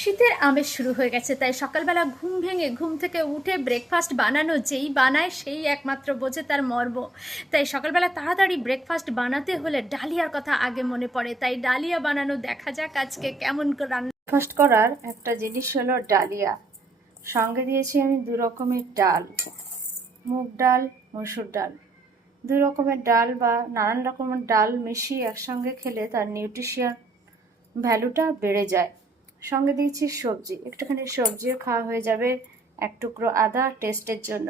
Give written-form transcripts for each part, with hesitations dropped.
শীতের আমেজ শুরু হয়ে গেছে, তাই সকালবেলা ঘুম ভেঙে ঘুম থেকে উঠে ব্রেকফাস্ট বানানো যেই বানায় সেই একমাত্র বোঝে তার মর্ম। তাই সকালবেলা তাড়াতাড়ি ব্রেকফাস্ট বানাতে হলে ডালিয়ার কথা আগে মনে পড়ে, তাই ডালিয়া বানানো দেখা যাক আজকে কেমন রান্না। ব্রেকফাস্ট করার একটা জিনিস হলো ডালিয়া। সঙ্গে দিয়েছি আমি 2 রকমের ডাল, মুগ ডাল, মসুর ডাল। 2 রকমের ডাল বা নানান রকমের ডাল মিশিয়ে একসঙ্গে খেলে তার নিউট্রিশন ভ্যালুটা বেড়ে যায়। সঙ্গে দিয়েছি সবজি, একটুখানি সবজিও খাওয়া হয়ে যাবে, 1 টুকরো আদা টেস্টের জন্য,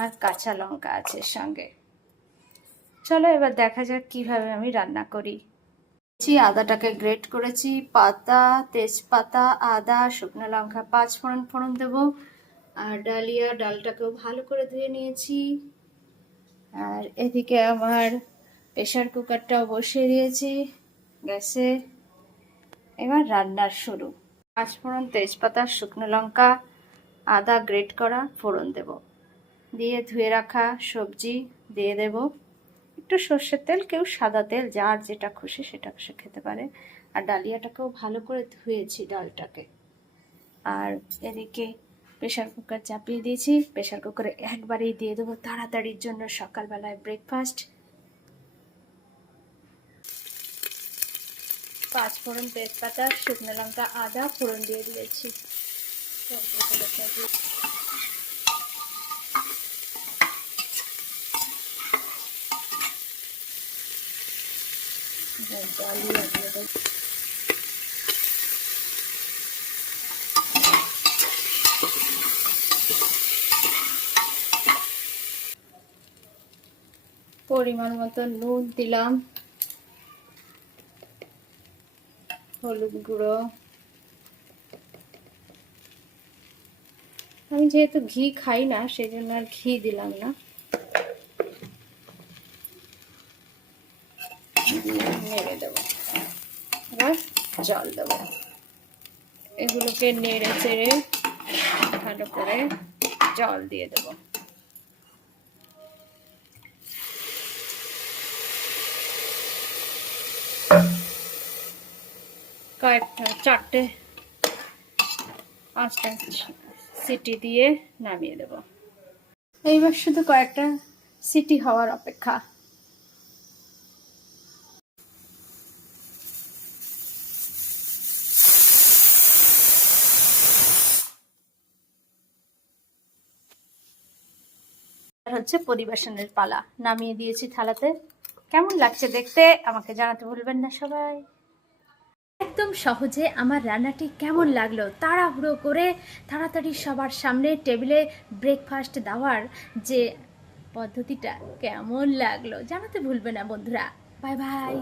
আর কাঁচা লঙ্কা আছে সঙ্গে। চলো এবার দেখা যাক কিভাবে আমি রান্না করি। আদাটাকে গ্রেট করেছি, পাতা, তেজপাতা, আদা, শুকনো লঙ্কা, 5 ফোড়ন দেবো, আর ডালটাকেও ভালো করে ধুয়ে নিয়েছি। আর এদিকে আমার প্রেশার কুকারটাও বসিয়ে দিয়েছি গ্যাসে। এবার রান্নার শুরু। 5 ফোড়ন, তেজপাতা, শুকনো লঙ্কা, আদা গ্রেট করা ফোড়ন দেব, দিয়ে ধুয়ে রাখা সবজি দিয়ে দেব, একটু সর্ষের তেল, কেউ সাদা তেল, যার যেটা খুশি সেটা সে খেতে পারে। আর ডালিয়াটাকেও ভালো করে ধুয়েছি ডালটাকে। আর এদিকে প্রেশার কুকার চাপিয়ে দিয়েছি, প্রেশার কুকারে একবারেই দিয়ে দেবো তাড়াতাড়ির জন্য সকালবেলায় ব্রেকফাস্ট। 5 ফোড়ন, তেজপাতা, শুকনো লঙ্কা, আদা ফোড়ন দিয়ে দিয়েছি। পরিমাণ মতো নুন দিলাম, হলুদ গুঁড়ো। আমি যেহেতু ঘি খাই না সেই জন্য আর ঘি দিলাম না। নেড়ে দেবো, এবার জল দেবো। এগুলোকে নেড়ে চেড়ে ভালো করে জল দিয়ে দেবো। কয়েকটা 4-5টা সিটি দিয়ে নামিয়ে দেব। এইবার শুধু কয়েকটা সিটি হওয়ার অপেক্ষা। হচ্ছে পরিবেশনের পালা। নামিয়ে দিয়েছি থালাতে। কেমন লাগছে দেখতে আমাকে জানাতে ভুলবেন না সবাই। একদম সহজে আমার রান্নাটি কেমন লাগলো, তাড়াহুড়ো করে তাড়াতাড়ি সবার সামনে টেবিলে ব্রেকফাস্ট দেওয়ার যে পদ্ধতিটা কেমন লাগলো জানাতে ভুলবে না বন্ধুরা। Bye bye.